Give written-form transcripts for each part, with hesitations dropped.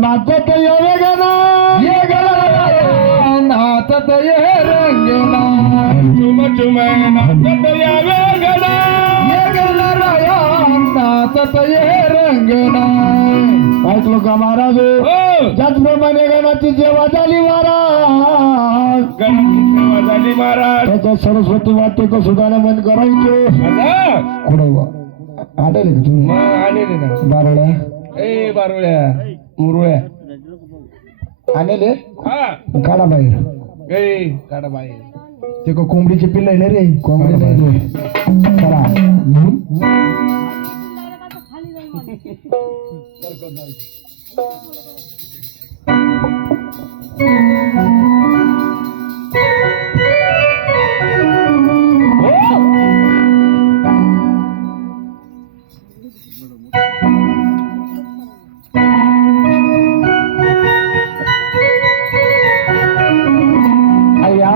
नाचत ये गणा ये गणा नाचत ये रंगना चुम चुम नाचत यावे गणा ये गणराया नाचत ये रंगना ऐकलो का महाराज हो त्याचप्रमाणे गणाची जेव्हा झाली महाराज गणाची सेवा झाली महाराज त्याच्या सरस्वती मातेचं सुधाने मन करायचे आता कुठं आलेले का तुम्ही मग आलेले ना बारोड्या ए बारुळ्या मुरुळ्या आलेले हा काढा बाहेर ए काढा बाई ते का कोंबडीचे पिल्ल आहे ना रे कोंबडी नाही रे चला अय्या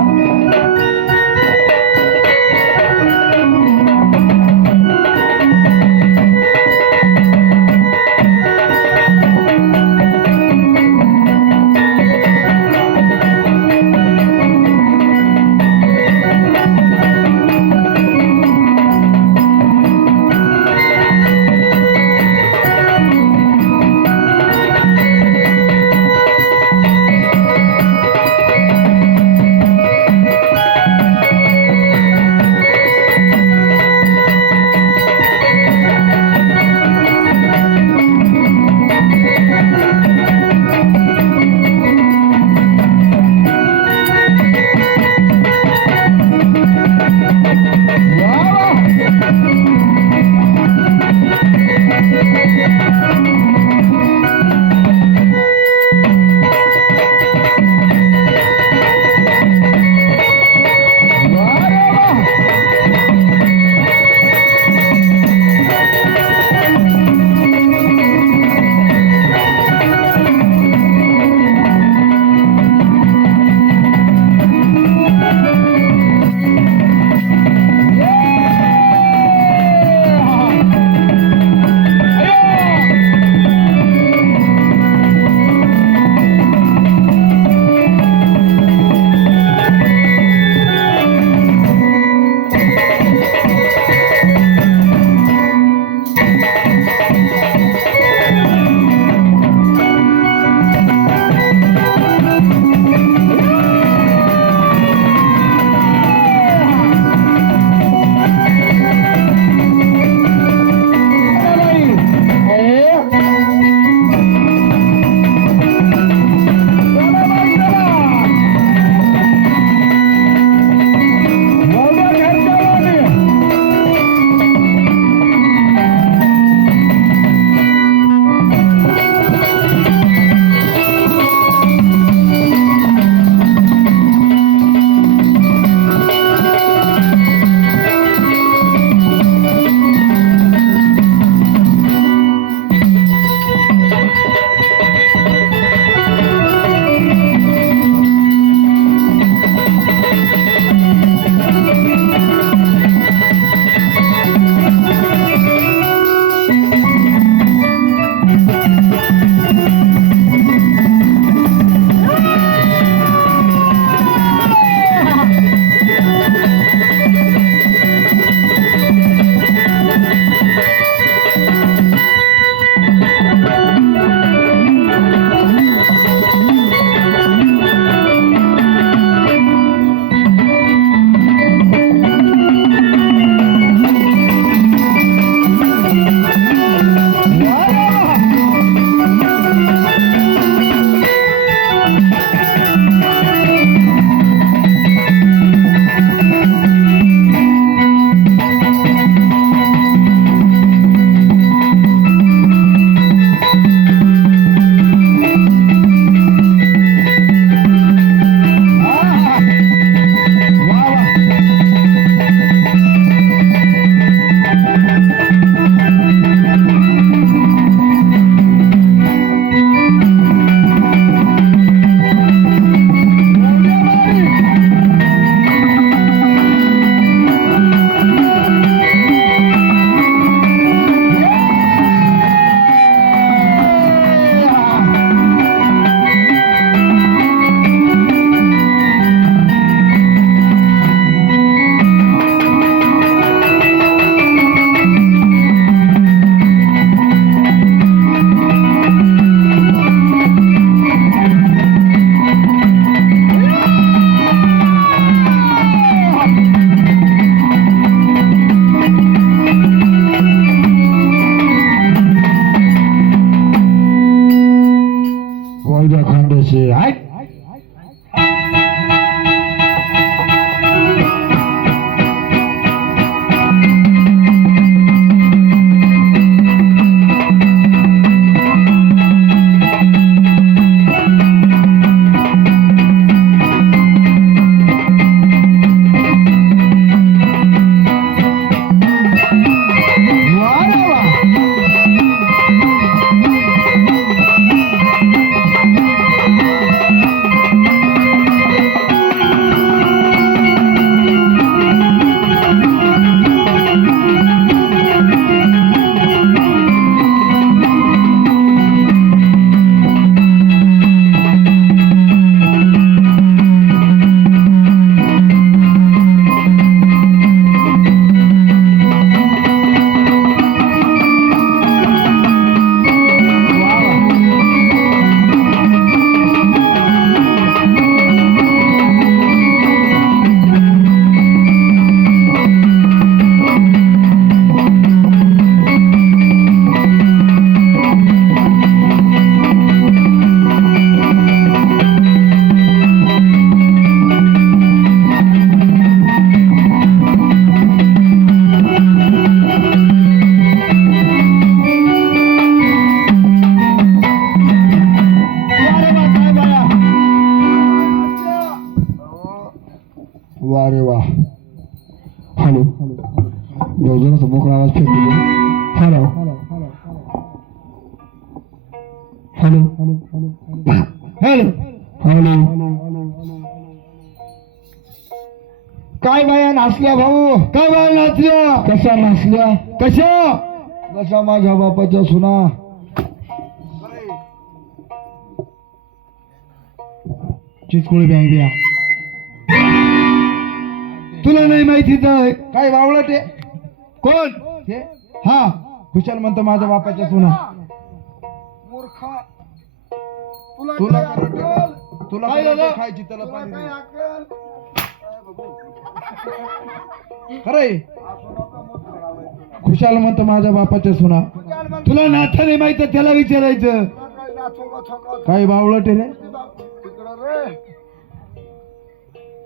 थोडासा मोकळा आवाज फेकू दे. Hello hello hello hello. काय बाया नाचल्या भाऊ, काय बाया नाचल्या, कशा नाचल्या, कशा कशा माझ्या बापाच्या सुना. चिचकुळी बँक द्या. तुला नाही माहिती तर काय वावळं ते कोण हे? हा खुशाल म्हणतो माझ्या बापाच्या सुना. मूर्खा तुला तुला खायची त्याला पाणी खरंय. खुशाल म्हणतो माझ्या बापाच्या सुना. तुला नाथा नाही माहित त्याला विचारायचं. काय बावळट रे.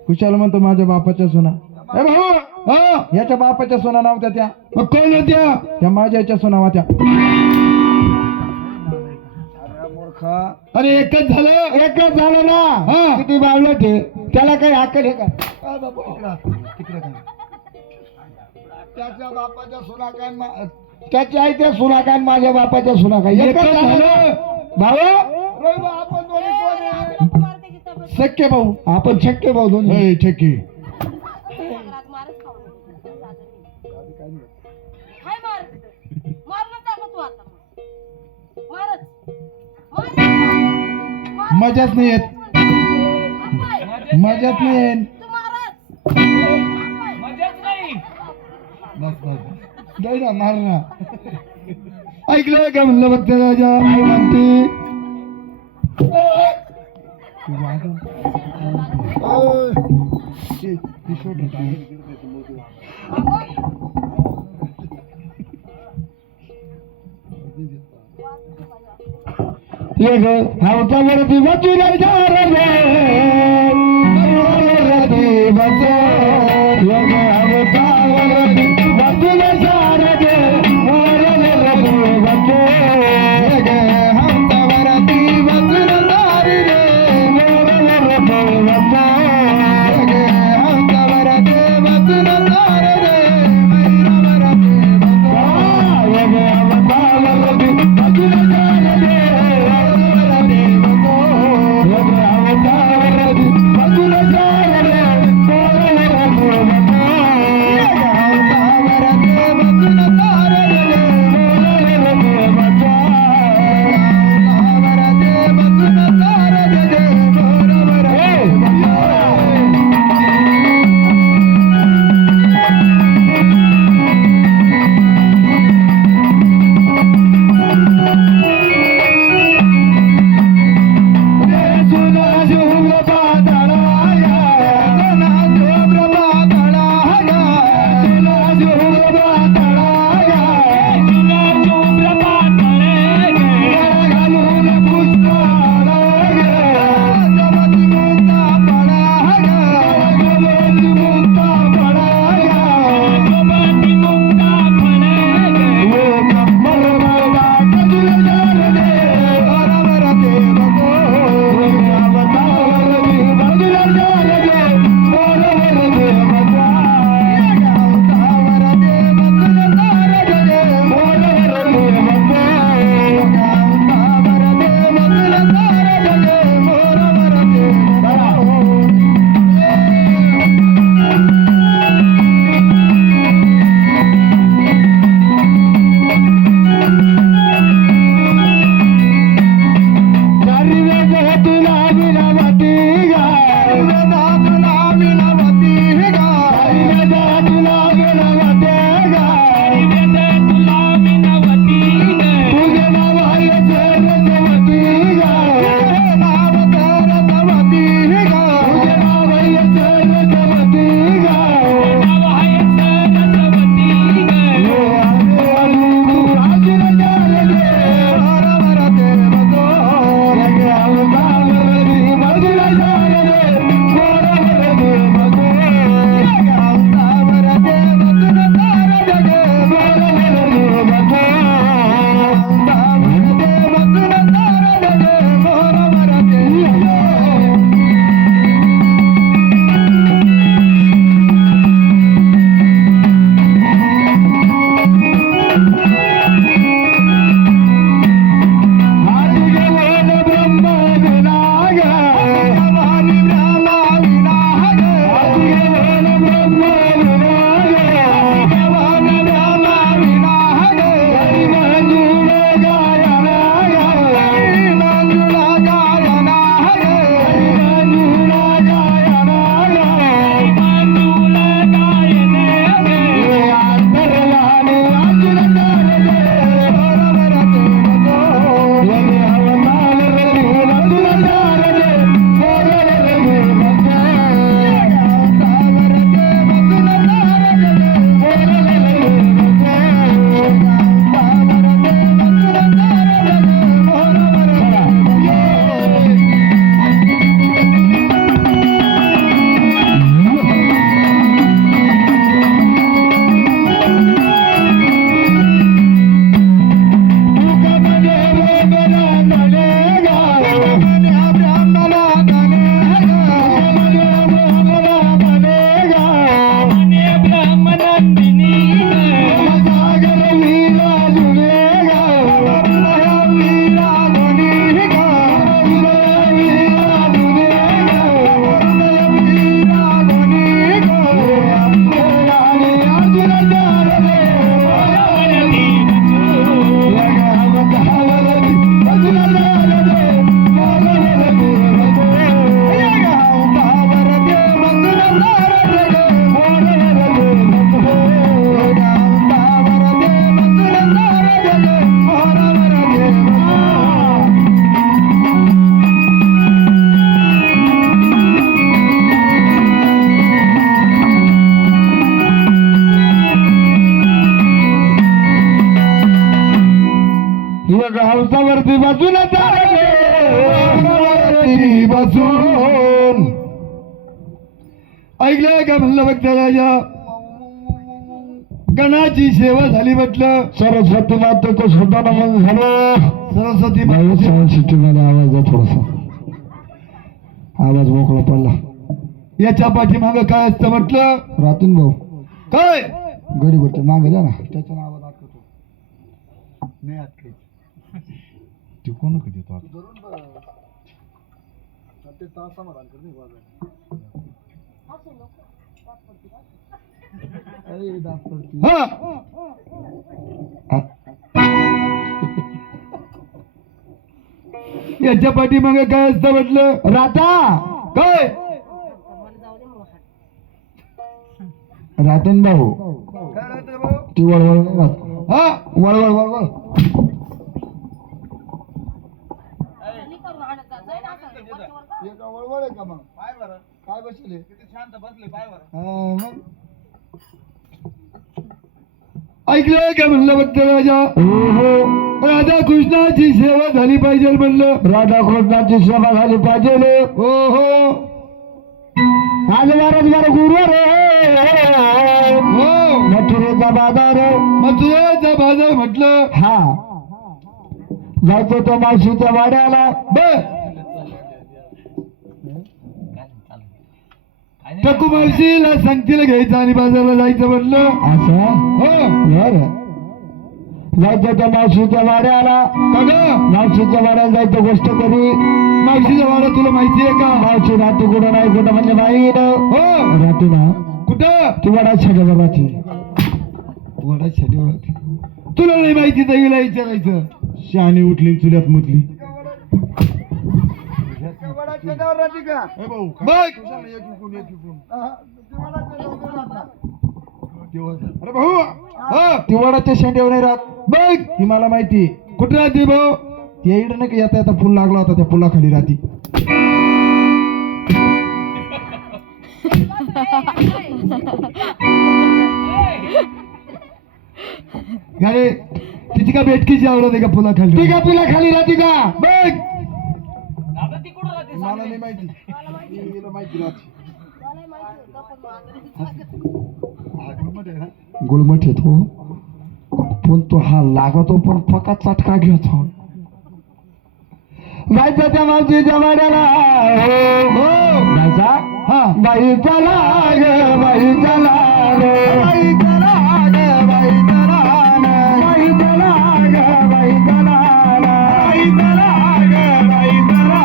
खुशाल म्हणतो माझ्या बापाच्या सुना. ए भाऊ याच्या बापाच्या सुना नव्हत्या त्या. कोण होत्या त्या? माझ्याच्या सुना होत्या. अरे एकच झालं ना. किती बावळट आहे, त्याला काही अक्कल आहे का? तिकडे काय त्याच्या बापाच्या सुना काय, त्याच्या आईच्या सुना काय, माझ्या बापाच्या सुना काय एकच झालं भाऊ. आपण दोन्ही कोण आहे? शक्य भाऊ. आपण शक्य भाऊ दोन्ही. शक्य मजाच नाही येत, मजाच नाही येत. नाही ना मार ना. ऐकलं का म्हणलं बघ त्याच्या आई म्हणते. हावतावरती वाचून एक हौसावरती बसून वरती बसून ऐकलं का म्हणलं बघ राजा गणाची सेवा झाली म्हटलं. सरस्वती मातेचं सुद्धा नमन झालं. सरस्वती मध्ये आवाज आहे थोडासा, आवाज मोकळा पडला. याच्या पाठीमागं काय असतं म्हटलं रातून भाऊ काय गडी गोष्ट मागे जा ना, त्याचा आवाज आठवतो नाही आठवत ते कोण कधी येतो याच्या पाठीमागे काय असतं म्हटलं राता काय रातून भाऊ ती वळवळ नाही राहत. हा वळवळ वळवळ वळवळ आहे का मग काय बसले शांत बसले मग ऐकलं का म्हणलं बघ राजा राधा कृष्णाची सेवा झाली पाहिजे म्हणलं. राधा कृष्णाची सेवा झाली पाहिजे. हो हो आज वारंवार गुरुवार हो मथुरेचा बाजार मथुरेचा बाजार म्हटलं. हा जायचं तो मावशीच्या वाड्याला. बस टकू मावशीला संगतीला घ्यायचं आणि बाजारला जायचं म्हटलं. असं हो बरं. जायचं त्या मावशीच्या वाड्याला. का ग मावशीच्या वाड्याला जायचं गोष्ट करी. मावशीचा वाडा तुला माहिती आहे का? मावशी राहते कुठं नाही कुठं म्हणजे नाही हो राहते ना कुठं ती वडा छेड्यावर राहते. वडा छेड्यावर राहते. तुला नाही माहिती देवीला विचारायचं. शहाणी उठली चुल्यात मुतली. बघ अरे भाऊ हा ती वडाच्या शेंड्यावर नाही राहत. बघ ती मला माहिती. कुठं राहते भाऊ? त्या इकडे नाही का येता येता फुल लागला होता त्या पुलाखाली राहती. अरे तिची का बेटकीची आवडत आहे का फुला खाली? ती का पुला खाली राहती का? बघ मला नाही माहिती. हिला माहिती राहते. गुळमठ येतो पण तो हा लागतो पण पका चटका घेतो. जायचं त्या मावशीच्या वाड्याला. हो जायचा हा बाई चला ग बाई चला ग बाई चला ग बाई चला बाई चला ग बाई चला बाई चला ग बाई चला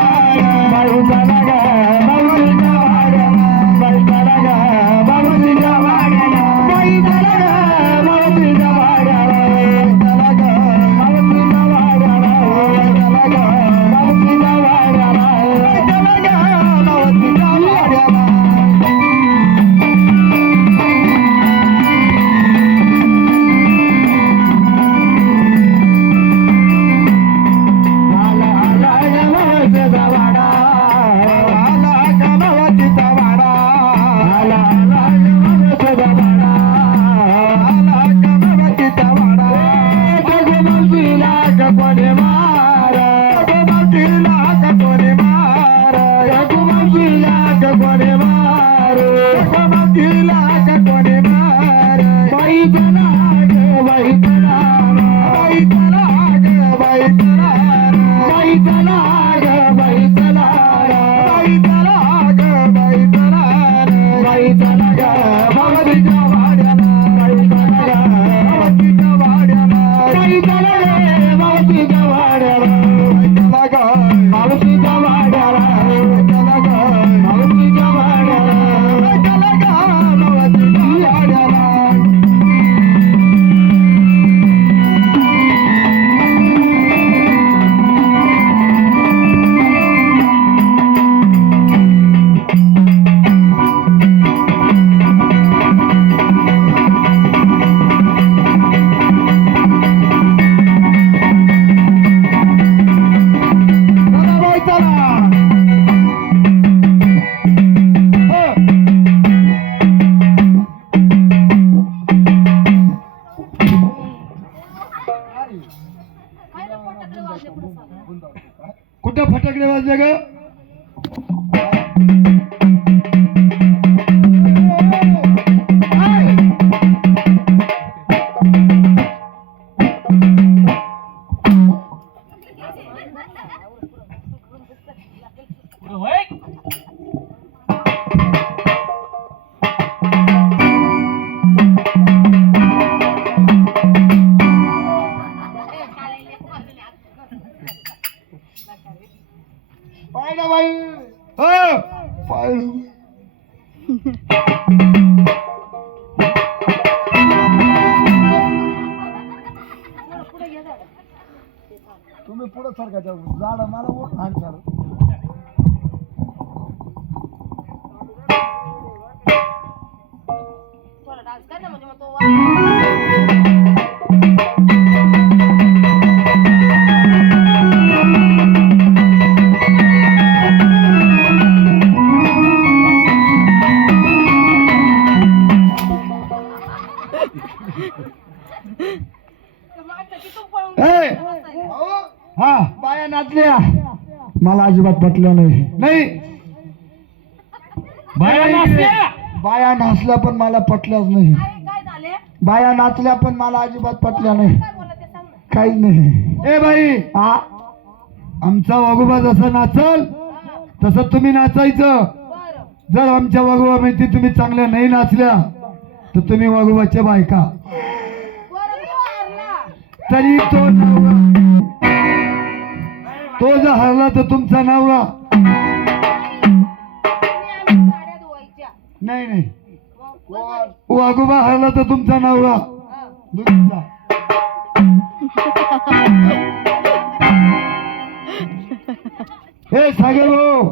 बाई चला ग बाऊजीच्या वाड्याला. बाई चला ग बाऊजीच्या वाड्याला. बाई चला ग बाऊजीच्या वाड्याला. चला ग बाऊजीच्या वाड्याला. चला ग बाऊजीच्या वाड्याला. चला ग बाऊजीच्या वाड्याला. आला आला गमावतीचा वाडा. आला गमावतीचा वाडा. आला आला गमावतीचा वाडा. आला गमावतीचा वाडा. जगमावतीला कोणी मार. जगमावतीला कोणी मार. जगमावतीला कोणी मार. जगमावतीला कोणी मार. बाई चला ग बाई चला. बाई चला ग बाई चला. बाई चला ग बाई चला. बाई चला ग बाई चला. बाई चला ग बाबाजीच्या वाड्याला. बाई चला ग बाबाजीच्या वाड्याला. बाई चला ग बाबाजीच्या वाड्याला. बाई चला ग बाबाजीच्या वाड्याला. बाई चला ग बाबाजीच्या वाड्याला. बाई चला ग बाबाजीच्या वाड्याला. चला बाई चला. हो. कुठं फटाकडे वाजले ग? पाहिलं बाई हो पाहिलं. तुम्ही पुढे सरकायच्या झाड मला ओढून हाणशाल. ए, हा बाया नाचल्या मला अजिबात पटलं नाही. नाही बाया नाचल्या बाया नाचल्या पण मला पटल्याच नाही. बाया नाचल्या पण मला अजिबात पटल्या नाही. काहीच नाही. ए बाई, हा आमचा वाघोबा जसं नाचल तसं तुम्ही नाचायचं. जर आमच्या वाघोबा माहिती तुम्ही चांगल्या नाही नाचल्या तर तुम्ही वाघोबाच्या बायका. तरी तो नवरा, तो जर हरला तर तुमचा नवरा. नाही नाही, वाघोबा हरला तर तुमचा नवरा. दुसरा. हे सागर भाऊ,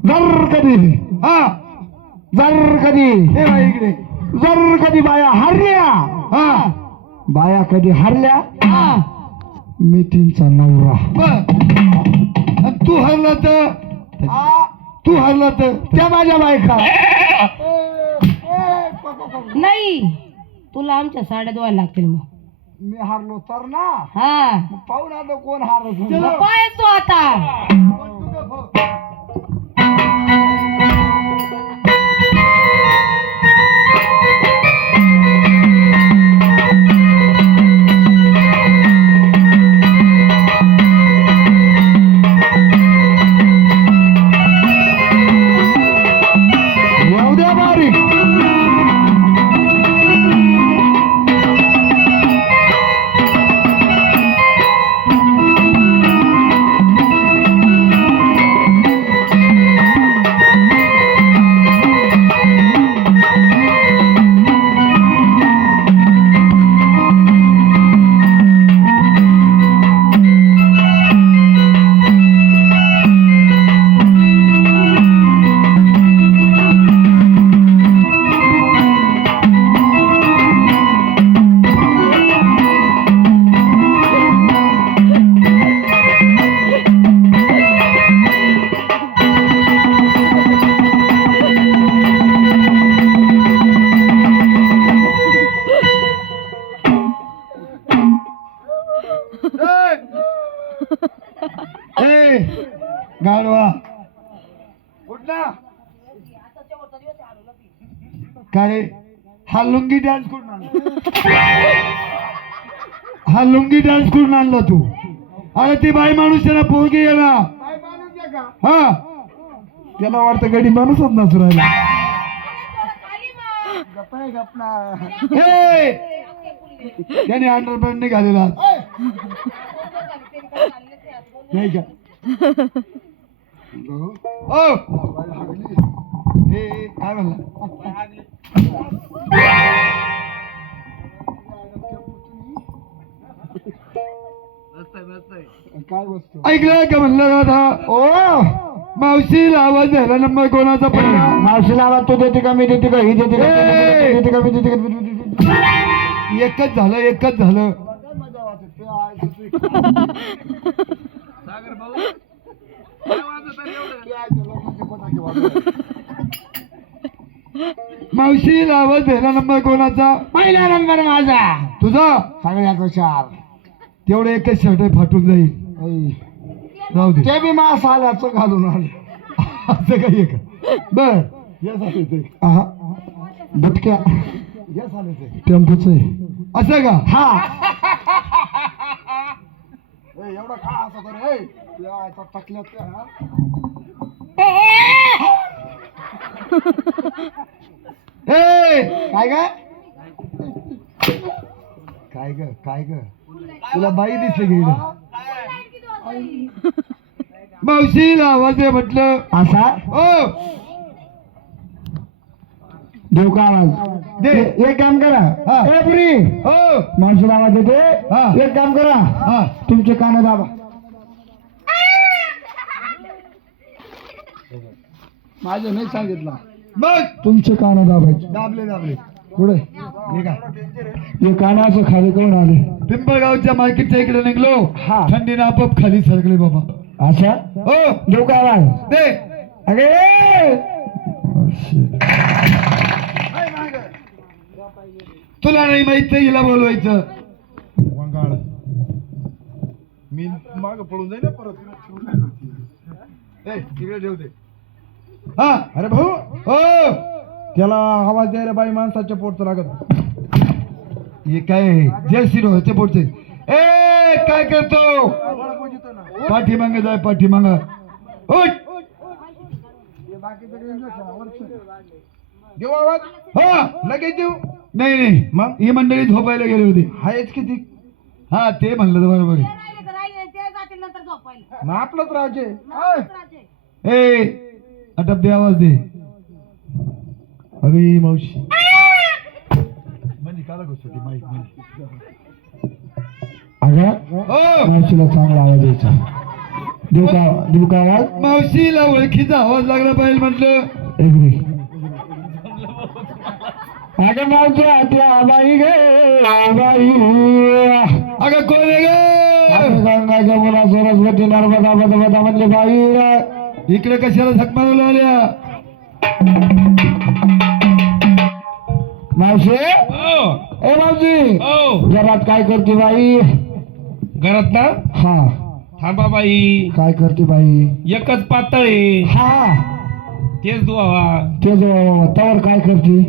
जर कधी हा जर कधी हे बाई इकडे. जर कधी बाया हरल्या हा बाया कधी हरल्या हा मी तिचा नवरा. बर, आणि तू हरला तर, तू हरला तर त्या माझ्या बायका. नाही, तुला आमच्या साड्या धुवायला लागतील मग. मी हारलो तर ना हा, पाहून आता कोण हारत मग पाय तू आता. येऊ द्या बारीक. ए गाडवा उठ ना. काय रे, हा लुंगी डान्स करून आणला, हा लुंगी डान्स करून आणला तू. अरे ती बाई माणूस त्याला पोरगी आहे ना. हा त्याला वाटतं गडी माणूसच नाचू राहिला. हे त्याने अंडरपॅन्ट नाही घालेला नाही का. ओ हे काय म्हणला, काय वस्तू ऐकलं का म्हणलं दादा. ओ मावशीला आवाज द्यायला नंबर कोणाचा पडला. मावशीला आवाज तू देते का मी देते का ही देते का ती देते का मी देते का. एकच झालं, एकच झालं. सागर भाऊ मावशी लावत पहिला नंबर कोणाचा? पहिला नंबर माझा, तुझा? सगळ्यात हुशार. तेवढे एकच शर्ट फाटून जाईल. जाऊ दे. ते बी मास आल्याचं घालून आलं. असं काही आहे का? बर या झाले ते. आहा, बुटक्या या झाले ते. टेम्पूच आहे. असं का? हा, एवढा खा असं तर टकल्यात काय काय काय ग काय ग तुला बाई दिसली गेली मावशीला आवाज आहे म्हटलं. असा ओ देऊ का आवाज? दे. एक काम करा, हा. ए पुरी हो माणसाला आवाज येते. हा. एक काम करा, हा तुमचे कान दाबा. माझं नाही सांगितलं मग तुमचे कान दाबायचे. दाबले दाबले पुढे हे काय हे कान असं खाली करून आले. पिंपळगावच्या मार्केटच्या इकडे निघलो. हा. थंडीनं आपोआप खाली सरकले बाबा. असा हो देऊ का आवाज? दे. अगे तुला नाही माहित हिला बोलवायचं. वंगाळ मी माग पडून जाईल परत. तिकडे ठेवते. हा अरे भाऊ हो त्याला आवाज द्यायला बाई माणसाच्या पोटचं लागत. हे काय जयश्री पोटचे. ए काय करतो? पाठीमागे जाय पाठीमाग. उठ देऊ आवाज. हा लगेच देऊ. नाही नाही मग ही मंडळी झोपायला गेली होती. आहेच किती. हा ते म्हणलं तर बरोबर आहे. मग आपलंच राजे. ए अटप दे आवाज दे. अरे मावशी म्हणजे काला गोष्ट माहित नाही. अगं मावशीला चांगला आवाज द्यायचा. देऊ का आवाज? मावशीला ओळखीचा आवाज लागला पाहिजे म्हटलं. एग्री. अगं मावशी आत्या बाई गे बाई. अगं कोण आहे ग? गंगा जमुना सरस्वती नर्मदा बदबदा मधले बाई. इकडे कशाला झक मारायला आल्या? मावशी ए मावशी घरात काय करते बाई? घरात ना हा थांबा बाई, काय करते बाई? एकच पातळ आहे हा तेच धुवावा. ते तवर काय करते?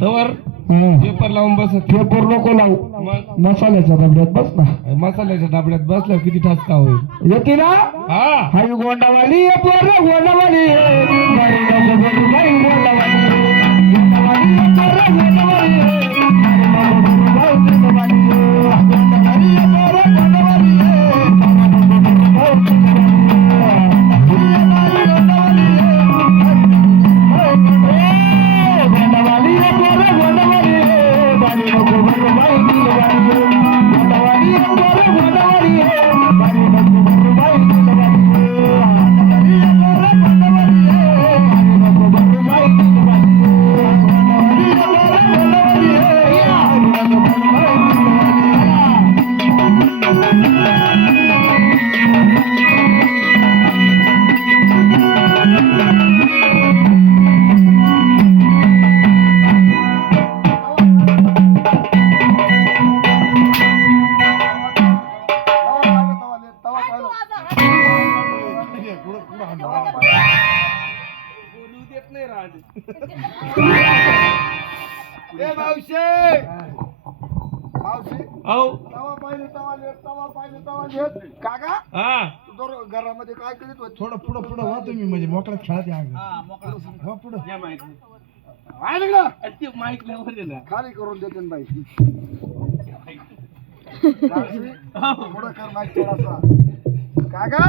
तवर हा. पेपर लावून बसत. पेपर नको लावू, मग मसाल्याच्या डब्यात बस ना. मसाल्याच्या डबड्यात बसल्यावर किती ठसका होईल. येते ना? हा हाय गोंडावाली पोर गोंडावाली बाई नको बोलू बाई गोंडावाली. गोंडावाली पोर गोंडावाली बाई नको बोलू बाई गोंडावाली. गोंडावाली पोर गोंडावाली काका घरामध्ये काय करीत होत? थोडं पुढं पुढं व्हा तुम्ही म्हणजे मोकळ्यात खेळत या. पुढं खाली करून देते ना बाई. पुढं कर माहिती थोडासा. काका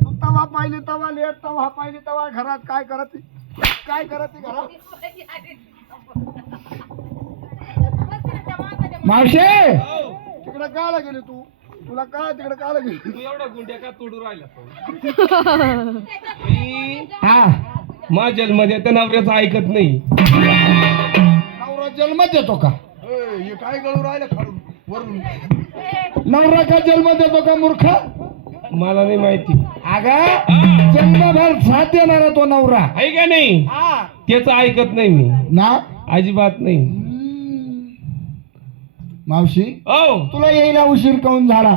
तू तवा पाहिली तवा लेट तवा पाहिली तवा घरात काय करत घरात? मावशे तिकडे कायला गेली तू? तुला काय तिकडे कायला गेली? तू एवढा गुंड्या का तोडू राहिला? हा माझ्या मध्ये त्या नवऱ्याचं ऐकत नाही. नवरा जन्म देतो का? हे काय गळू राहिलं खालून वरून? नवरा का जन्म देतो का मूर्ख? मला नाही माहिती. अगं जन्मभर साथ देणारा तो नवरा आहे का नाही हा त्याच ऐकत नाही मी ना अजिबात नाही. मावशी हो तुला यायला उशीर काऊन झाला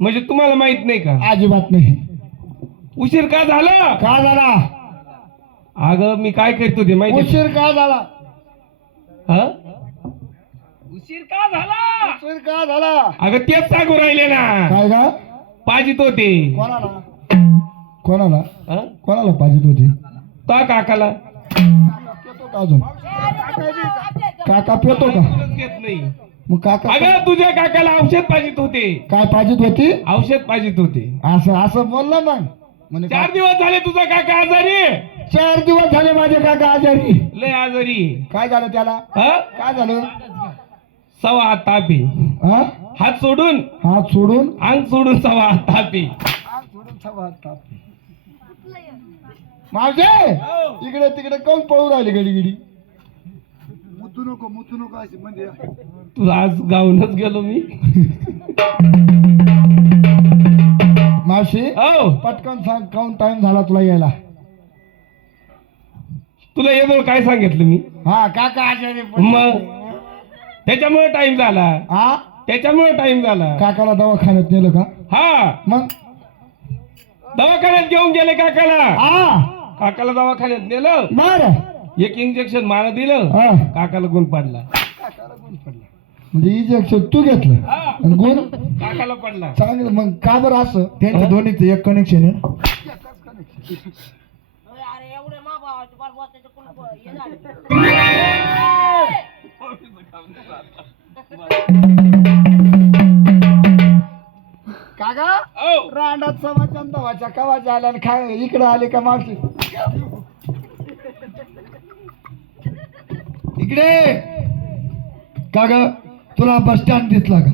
म्हणजे तुम्हाला माहित नाही का अजिबात नाही उशीर का झाला? का झाला अगं मी काय करत होते माहिती उशीर का झाला हा? उशीर का झाला? उशीर का झाला अगं तेच सांगू राहिले ना. काय का पाजित होते. कोणाला कोणाला हा? कोणाला पाहिजे होती का काकाला पितो का अजून काका पितो का बोलत घेत नाही. मग काका अगं तुझ्या काकाला औषध पाजित होते. काय पाहिजे होती औषध पाजित होते. असं असं बोललं मग म्हणे 4 दिवस झाले तुझा काका आजारी. 4 दिवस झाले माझे काका आजारी लय आजारी. काय झालं त्याला हा? काय झालं सवा हात तापे. हा हात सोडून हात सोडून अंग सोडून सवा हात तापे. माझे इकडे तिकडे कोण पळू राहिले घडी घडी मुतू नको असे म्हणजे तुला आज गावूनच गेलो मी. मावशी हो पटकन सांग काऊन टाइम झाला तुला यायला तुला येतो काय सांगितलं मी. हा काका आजारी मग त्याच्यामुळे टाइम झाला. हा त्याच्यामुळे टाइम झाला. काकाला दवाखान्यात नेलं का हा मग दवाखान्यात घेऊन गेले काकाला. हा काकाला दवाखान्यात नेलं. बर एक इंजेक्शन मला दिलं. हा काकाला गुण पडला. म्हणजे इंजेक्शन तू घेतलं हा. आणि गुण काकाला पडला. चांगलं मग का बरं असं त्यांच्या दोन्हीचं एक कनेक्शन आहे ना. अरे एवढे मा भावाचे बाल बोचायचे कुलप हे झाले. काका हो रानात समाचार दवाच्या कवा झाला आणि काय इकडे आले का मावशी इकडे का ग तुला बस स्टँड दिसला का?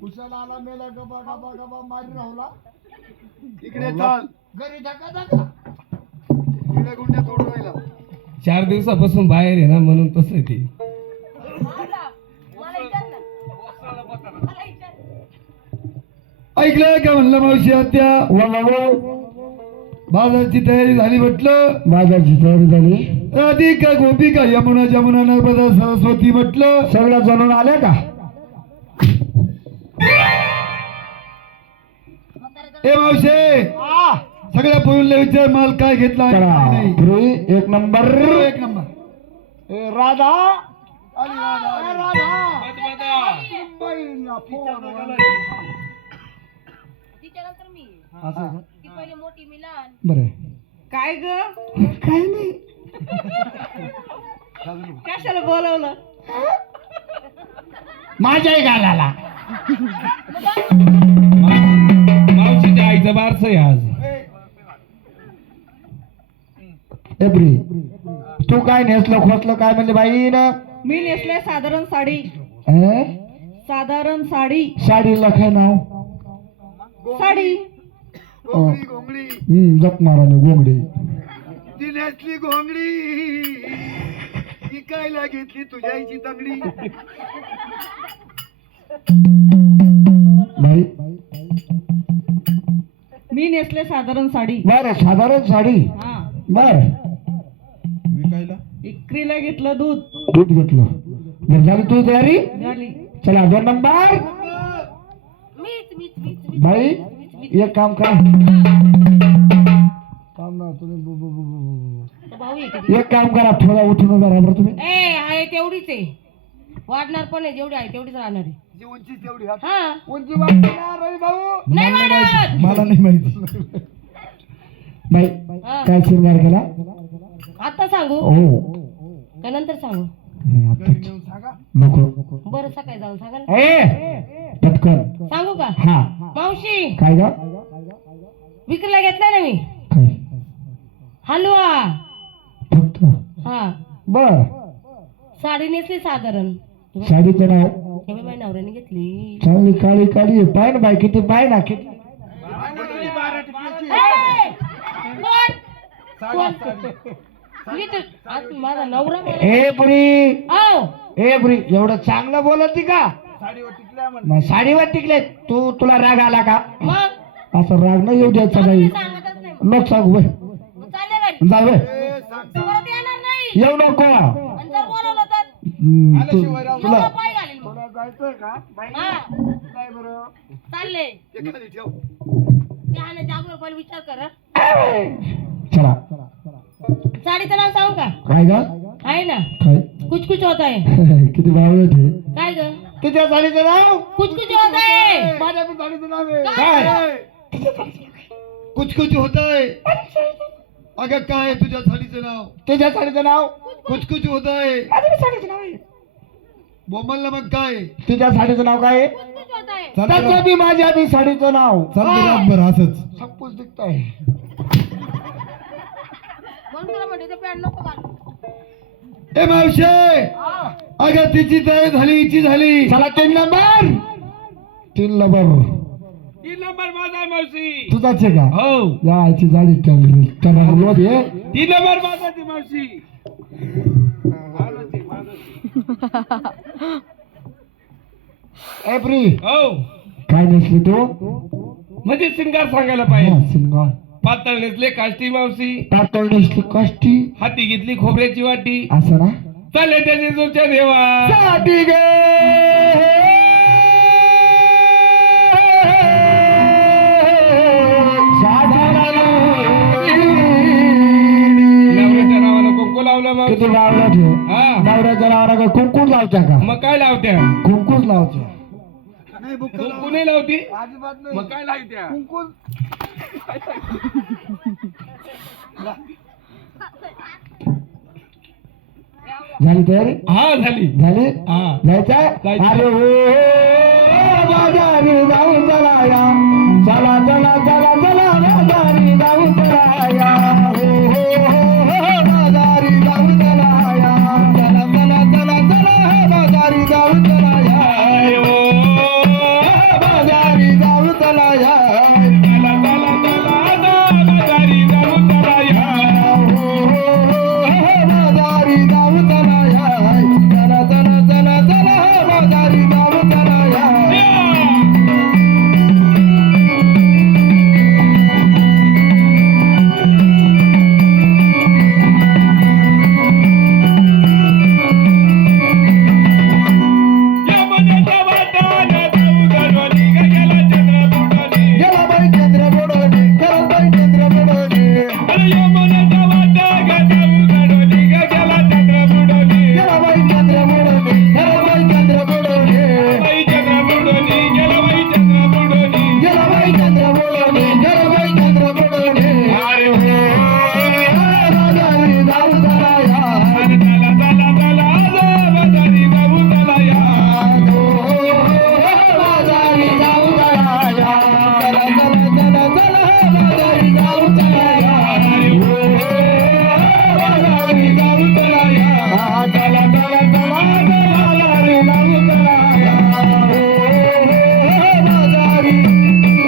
कुशाला आला मेला गबा गबा गबा मारी राहुला इकडे चाल घरी धका धका इकडे गुंड्या तोडून राहिला 4 दिवसापासून बाहेर आहे ना म्हणून तसं आहे ते. मला विचार ना. मला विचार. ऐकलं का म्हणलं मावशी आत्या बाजारची तयारी झाली म्हटलं. बाजारची तयारी झाली राधिका गोपिका यमुना जमुना नर्मदा सरस्वती म्हटलं. सगळ्या जणून आल्या का ए मावशे सगळ्या पोरीला विचार माल काय घेतला आणि काय नाही. पुरी एक नंबर एक नंबर. ए, राधा अरे राधा ए, राधा तिच्यानंतर मी असं आहे का? ती पहिले मोठी मी लहान. बरं काय ग काय नाही कशाला बोलवलं? माझ्याही गालाला मावशीच्या आईचा बारस आहे आज. एब्री तू काय नेसलं खोसलं काय म्हणले बाई ना मी नेसले साधारण साडी. ए? साधारण साडी. साडीला काय नाव साडी. जप माराने गोंगडी ती नेसली घोंगडी विकायला घेतली तुझ्या आईची तंगडी. बाई मी नेसले साधारण साडी. बर साधारण साडी हा बर विकायला इकरीला घेतलं दूध. दूध घेतलं बरं झाली तू तयारी झाली. चला 2 नंबर बाई एक काम करा काम ना तुम्ही भाऊ आहे किती? एक काम करा थोडा उठून उभा राहा बरं तुम्ही ए आहे तेवढीच आहे. वाढणार पण आहे जेवढी आहे तेवढीच राहणार आहे. जी उंची तेवढी हा उंची वाटते ना रवी भाऊ नाही वाढत. मला नाही माहिती. बाई हा. काय शृंगार केला आता सांगू हो का नंतर सांगू? नाही, आत्ताच. नको बरं सकाळी जाऊन सांगा ना. ए पटकन सांगू का हा मावशी? काय गा विक्रीला घेतलाय ना मी काय हलवा. फक्त हा बर साडी नेसली साधारण. साडीचं नाव हे बाई माझ्या नवऱ्याने घेतली. चांगली काळी काळी आहे पाय ना बाई किती पाय ना किती ए! कोण? इथं आज माझा नवरा मला- ए पुरी आओ ए पुरी एवढं चांगलं बोलत ती का मग साडीवर टिकले तुला राग आला का मग असं राग नाही येऊ द्यायचा बाई सांगतच नाही नको सांगू बाई. मग चालले घरी जा बाई. परत येणार नाही येऊ नको. आणि जर बोलवलं तर आल्याशिवाय राहू तुला एवढं पाय घालील मग जायचंय का हा काय बरं चालले ते खाली ठेव ते आणि जागरूक पहिले विचार कर हं. चला. साडीचं नाव सांगू का काय ग आहे ना काय कुछ कुछ होत आहे किती बावळट आहे. काय ग तुझ्या साडीचं नाव कुछ कुछ होत आहे माझ्या पण साडीचं नाव आहे काय? कुछ कुछ होतंय अगं काय तुझ्या साडीचं नाव तुझ्या साडीचं नाव कुछ कुछ होतंय माझ्या साडीचं नाव आहे. बोंबलला मग काय तुझ्या साडीचं नाव काय आहे? कुछ कुछ होत आहे त्याचं बी माझ्या बी साडीचं नाव रातभर असंच संपूच दिसतंय. म्हणून तुला म्हणते ते पॅन्ट नको घालू ए मावशे अगं तिची तयारी झाली हिची झाली चला 3 नंबर 3 नंबर 3 नंबर माझा आहे मावशी. तुझाच आहे का हो याची जाडी चांगली त्यांना बोलवत आहे. 3 नंबर माझा ती मावशी. ए प्री हो काय नसली तू म्हणजे सिंगार सांगायला हा, पाहिजे. सिंगार पातळ नेसले काष्टी मावशी. पातळ नसली काष्टी हाती घेतली खोबऱ्याची वाटी. असं ना चालले त्याची जुच्या देवा. साठी गे नवऱ्याच्या नावानं कुंकू लावलं मावशी. किती लावलं ते हा नवऱ्याच्या नावाला कुंकूच लावत्या का मग काय लावत्या कुंकूच लावत्या. नाही बुक्का कुंकू नाही लावती अजिबात मग नाही काय लावत्या. कुंकू झाली तयारी हा झाली. झाली हा जायचंय जायचंय. अरे हो बाजारी जाऊ चला या चला चला चला चला बाजारी जाऊ चला या हो हो बाजारी जाऊ चला या चला चला चला चला बाजारी जाऊ चला या अरे ओ, बाजारी जाऊ चला या चला, चला, चला, बाजारी जाऊ चला या. बाजारी जाऊ चला या चला चला चला चला बाजारी जाऊ चला या यमुनेच्या वाटानं जाऊ गडोली ग गेला चंद्र बुडोली. गेला बाई चंद्र बुडवली गेला बाई चंद्र बुडवली अरे यमुनेच्या वाटानं जाऊ गडोली ग गेला चंद्र बुडोली. गेला बाई चंद्र बुडवली गेला बाई चंद्र बुडवली बाई चंद्र बुडोली गेला बाई चंद्र बुडोली. गेला बाई चंद्र बुडवली गेला बाई चंद्र बुडवली अरे हो, बाजारी जाऊ चला या अरे चला, चला, चला, बाजारी जाऊ चला या. बाजारी जाऊ चला या चला चला चला चला बाजारी जाऊ चला या बाजारी जाऊ चला या चला चला चला बाजारी जाऊ चला या बाजारी चला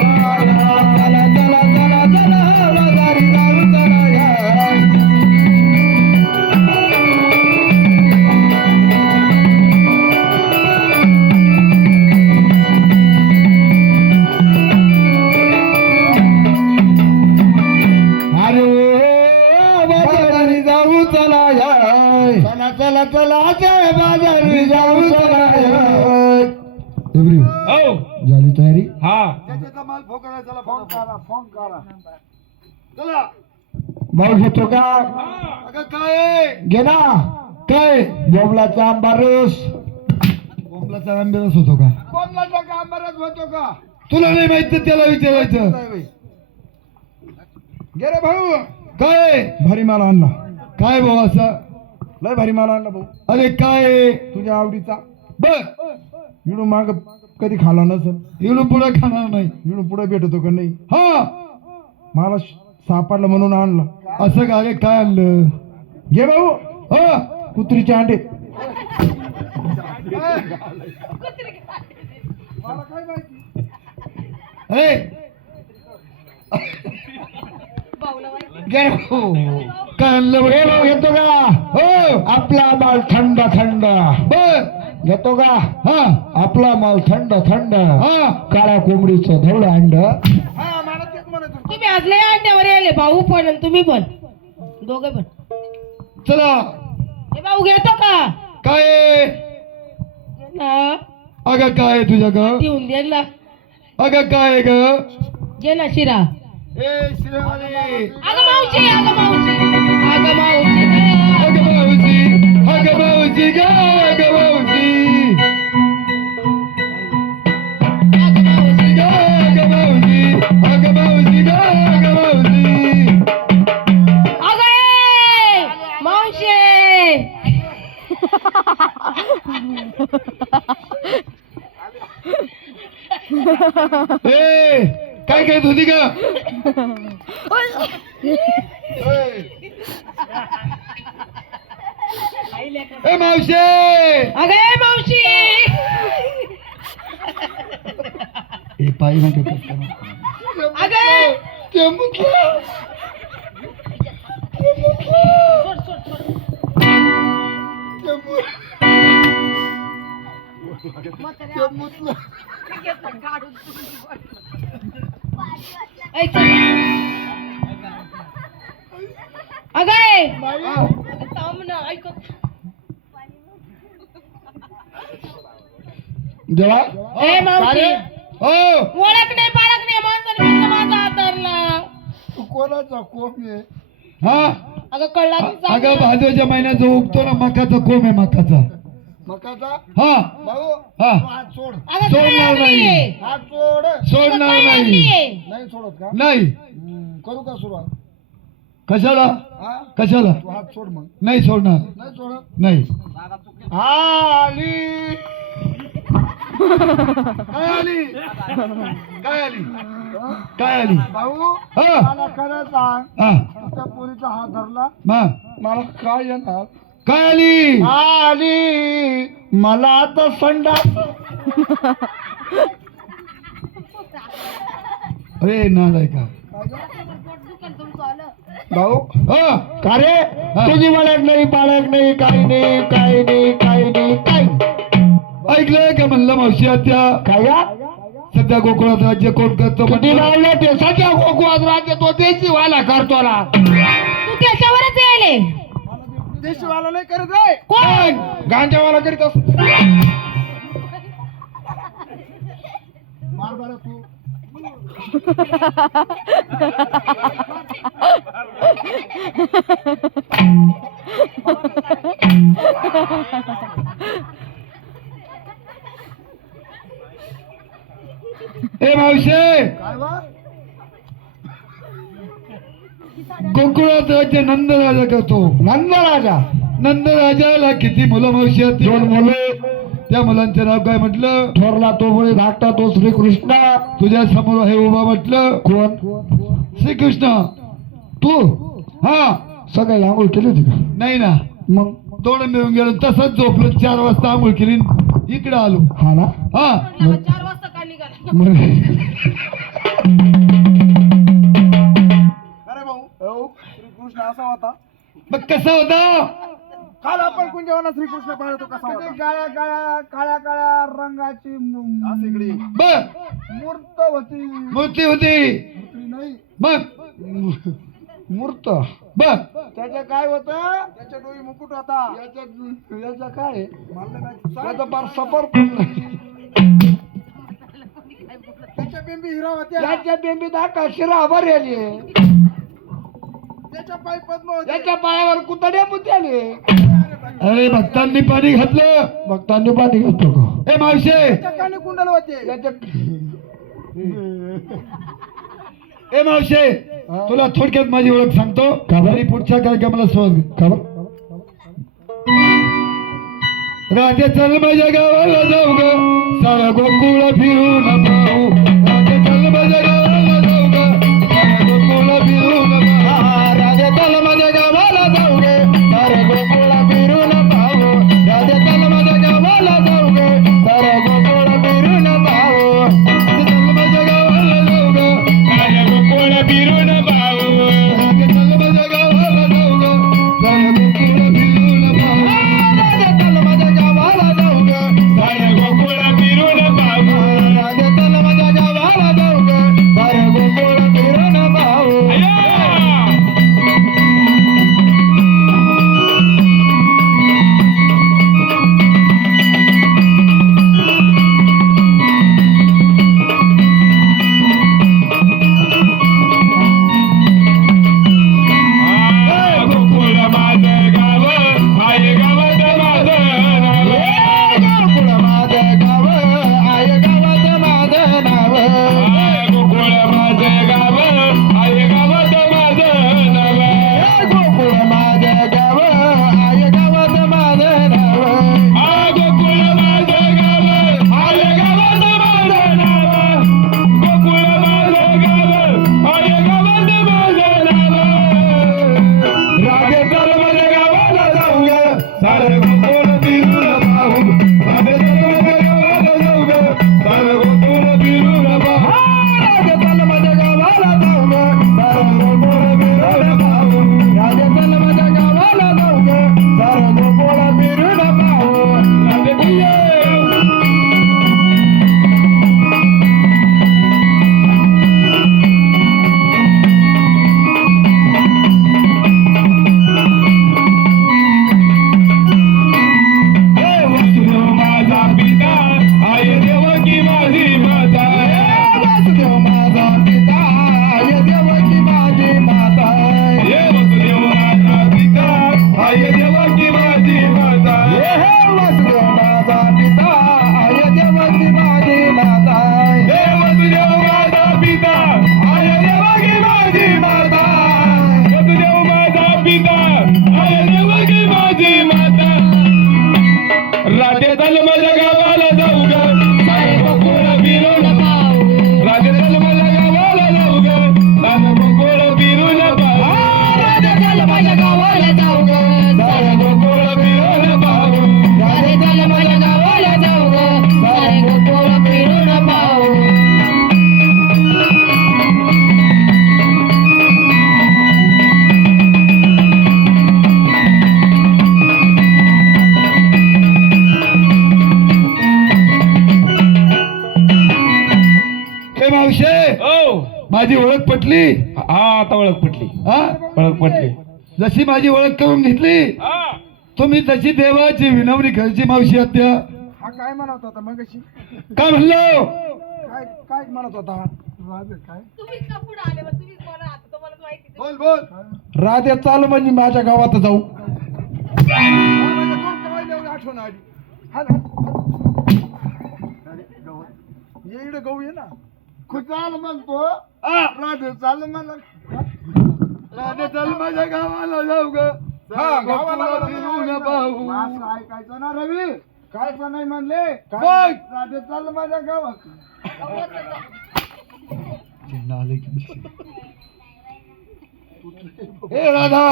चला चला चला बाजारी जाऊ चला या अरे बाजारी जाऊ चला या चला चला चला जय बाजारी जाऊ चला या हो झाली तयारी हा त्याचा माल फोकायला चला फोन करा चला भाऊ घेतो का अगं काय आहे? घे ना काय बोबलाचा आंबा रस बोंबलाचा आंबेरस होतो का बोबलाचा का आंबा रस होतो का तुला नाही माहित तर त्याला विचारायचं घे रे भाऊ काय भारी माल आणला काय भाऊ असा लय भारी माल आणला भाऊ अरे काय आहे? तुझ्या आवडीचा बर इडू माग कधी खाला नसेल इकडून पुढे खाणार नाही इडू पुढे भेटतो का नाही हा मला सापडलं म्हणून आणलं असं का रे काय आणलं घे भाऊ हा कुत्रीचे अंडे ए भाऊला माहिती घे भाऊ काय आणलं हे बरं? भाऊ घेतो का हो आपला माल थंड थंड बर घेतो का हा आपला माल थंड थंड हा काळ्या कोंबडीचं धवळ अंड तुम्ही आज लय अंड्यावर यायले भाऊ पण आणि तुम्ही पण दोघे पण. चला हे भाऊ घेतो का काय आहे? ना अगं काय आहे तुझ्या ग? देऊन द्यायला अगं काय आहे ग? घे ना शिरा. ए श्रीवाली, अगं मावशी अगं मावशी अगं मावशी अगं मावशी, अगं मावशी ग, अगं मावशी, अगं मावशी ग, अगं मावशी, अगं मावशी ग, अगं मावशी. अगं ए! मावशी ए काय काय होती का? ए मावशी, अगं ए मावशी ए पाय नका अगं ते मुतलं. सोड सोड सोड ऐ, चल. अगं ए! थांब ना ऐक देवा ए मावशी हो ओळख नाही पाळख नाही माणसाने म्हणलं माझा हातारला. तू कोणाचा कोण आहे? हा अगं कळला की सांग अगं ना. भादोच्या महिन्यात जो उगतो ना मकाचा कोंब आहे मकाचा. मकाचा हा भाऊ हा तू हात सोड, अगं सोडणार काय नाही. आणलीये? हात सोड. सोडणार काय नाही. आणलीये? नाही सोडत का? नाही करू का सुरुवात? कशाला हा कशाला तू हात सोड मग. नाही सोडणार नाही सोडत. नाही. आली काय आली काय आली काय आली भाऊ हा मला खरं सांग, हा त्या पोरीचा हात धरला मा मला काय येणार? काय आली आली मला आता संडास. अरे नालाय का भाऊ हा का रे हा. तुझी वळख नाही पाळख नाही काही नाही काही नाही काही नाही काही ऐकलंय का म्हणलं मावशी आत्या काय या? सध्या कोकणात राज्य कोण करतो किती म्हणलं? लावलं ते सध्या गोकुळात राज्य तो देशीवाला करतो ना. तू त्याच्यावरच यायले देशीवाला नाही करत आहे, कोण गांजावाला करीत असतो. मार बरं तू. ए मावशी काय बा? गोकुळात राज्य नंदराजा करतो. नंदराजा नंदराजाला किती मुलं मावशी आहेत? दोन मुले, त्या मुलांचं नाव काय म्हटलं? थोरला तो मुळे धाकटा तो श्रीकृष्ण. तुझ्या समोर आहे उभा म्हटलं कोण? श्रीकृष्ण. तू हा सगळी आंघोळ केली होती का? नाही ना मग दोन मिळून गेलो तसंच झोपलो 4 वाजता आंघोळ केली इकडे आलो. हा ना. हा 4 वाजता का निघाला मग अरे भाऊ श्रीकृष्ण असा होता. मग कसा होता? काल आपण कुंजवना श्रीकृष्ण पाहतो कसा होता. काळ्या काळ्या काळ्या काळ्या रंगाची असं इकडे ये. बर मूर्त होती. मूर्ती होती. नाही मग मूर्त. बर त्याचं काय होतं? त्याच्या डोळी मुकुट होता. याचं काय आहे? मला नाही माहिती. सांग. याचं फार सफर. त्याच्या बिंबी हिरा होत्या. याच्या बेंबीत आकाशिरा आभार आली. त्याच्या पाय पद्म होते. याच्या पायावर कुतड्या मुत्याले. अरे भक्तांनी पाणी घातलं. भक्तांनी पाणी घेतो का? ए मावशे त्याच्या कानी कुंडल होते. याच्या ए मावशे तुला थोडक्यात माझी ओळख सांगतो आणि पुढच्या कार्यक्रमाला स्वागत. खबर राधे चल माझ्या गावाला जाऊ ग सारा गोकुळ फिरून पाहू. राधे चल माझ्या गावाला जाऊ ग सारा गोकुळ फिरून पाहू. राधे चल माझ्या गावाला जाऊ गे सारे गोकुळ फिरून पाहू. राधे चल माझ्या गावाला जाऊ गे सारे गोकुळ फिरून पाहू. राधे चल माझ्या गावाला जाऊ ग साऱ्या गोकुळ फिरून पाहू. राधे चल माझ्या गावाला जाऊ ग सारा गोकुळ फिरून पाहू. राधे चल माझ्या गावाला जाऊ गे साऱ्या गोकुळ फिरून पाहू. राधे चल माझ्या माझी ओळख पटली हा आता ओळख पटली, हा ओळख पटली. जशी माझी ओळख करून घेतली हा तुम्ही तशी देवाची विनवणी घरची मावशी हत्या हा काय म्हणत होता मग अशी काय म्हणलो काय काय म्हणत होता राजे काय तुम्ही का पुढे आले मग तुम्ही कोण आहात तुम्हाला माहिती बोल बोल राधे चालू म्हणजे माझ्या गावात जाऊ आठवण आली हा ना. अरे, गवत. ये इकडे गहू ये ना खुशाल म्हणतो राधे चाल म्हणा राधे चाल माझ्या गावाला जाऊ ग हा, गावाला तुला जाऊ. फिरून पाहू. असं ऐकायचं ना रवी काय पण नाही म्हणले बघ. राधे चाल माझ्या गावात ए राधा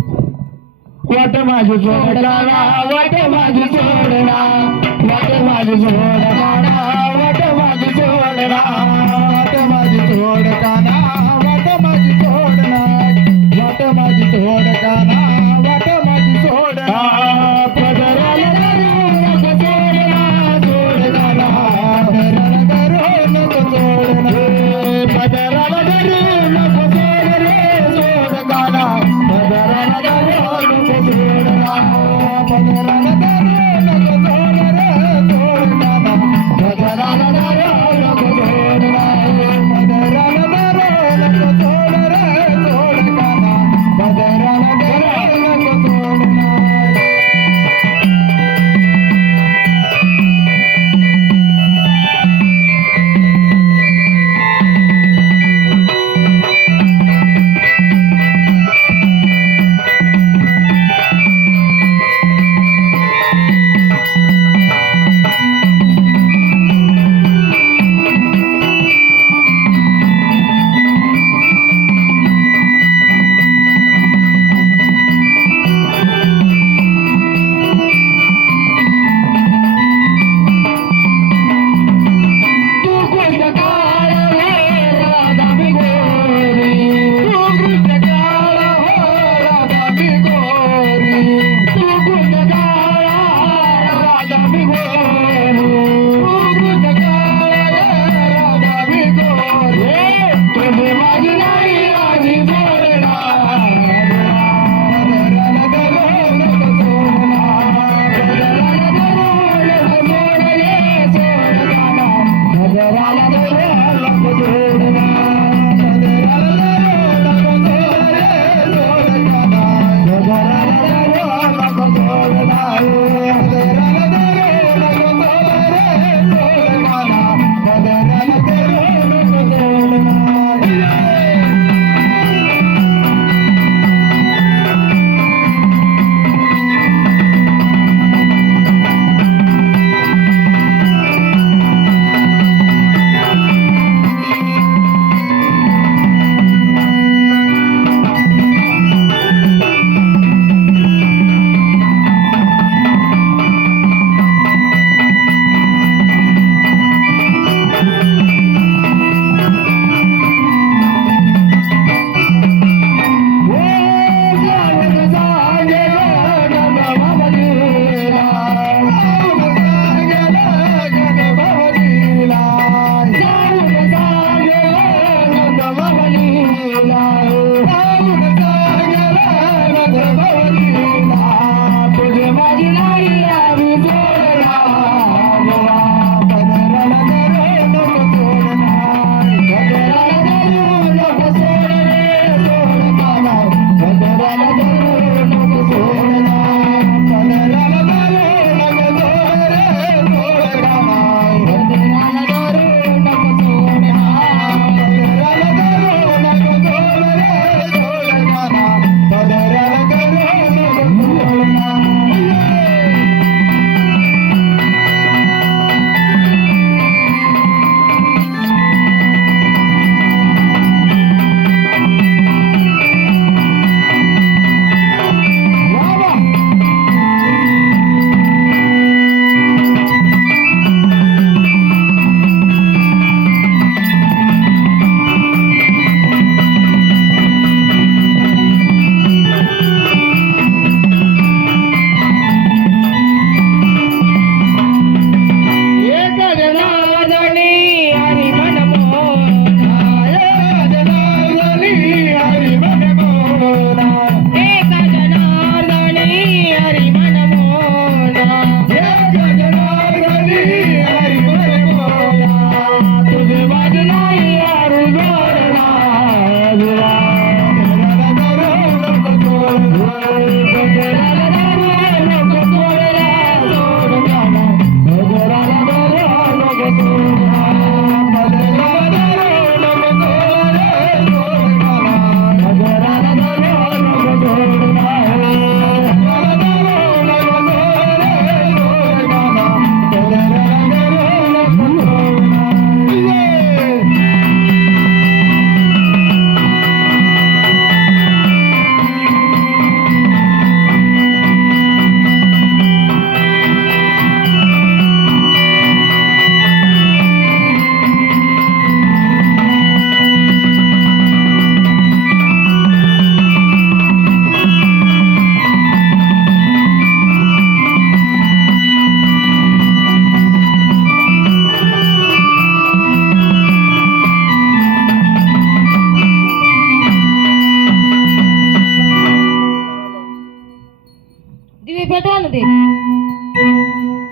वाट माझी सोडला वाट माझी सोडला वाट माझी सोडला वाट माझी सोडला वाट माझी सोडकाना वाट माझी सोडना वाट माझी सोडकाना वाट माझी सोडना पदराला धरून नको सोडना सोडना पदराला धरून नको सोडना पदराला धरून नको सोड रे सोडकाना पदराला धरून नको सोडना पदराला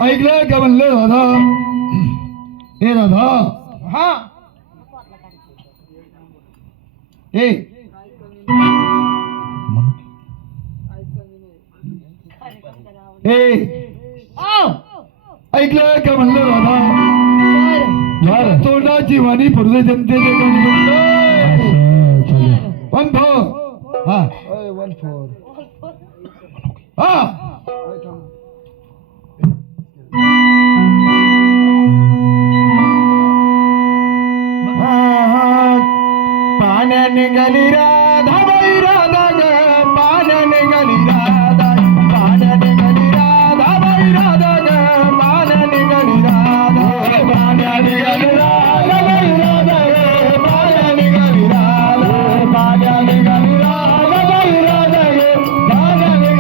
ऐकलं का म्हणलं दादा ए दादा हा ए ऐकलं का म्हणलं दादा तोंडाची वाणी पुढे जनतेचे पण हा ओय, 1-4 हा पाण्याने गली राधा बाई राधा ग पाण्याने गली राधा पाण्याने गली राधा बाई राधा ग पाण्याने गली राधा पाण्याने गली राधा बाई राधा ग पाण्याने गली राधा पाण्याने गली राधा बाई राधा ग पाण्याने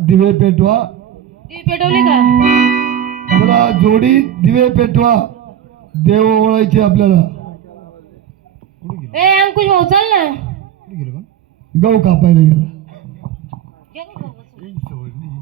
दिवे पेटवा. ती पेटवली का चला जोडी दिवे पेटवा. देव ओळायचे आपल्याला. ए अंकुश भाऊ चल ना कुठे गेलं कोण? गहू कापायला गेला. घे ना गं बसून. एक सवय नाही.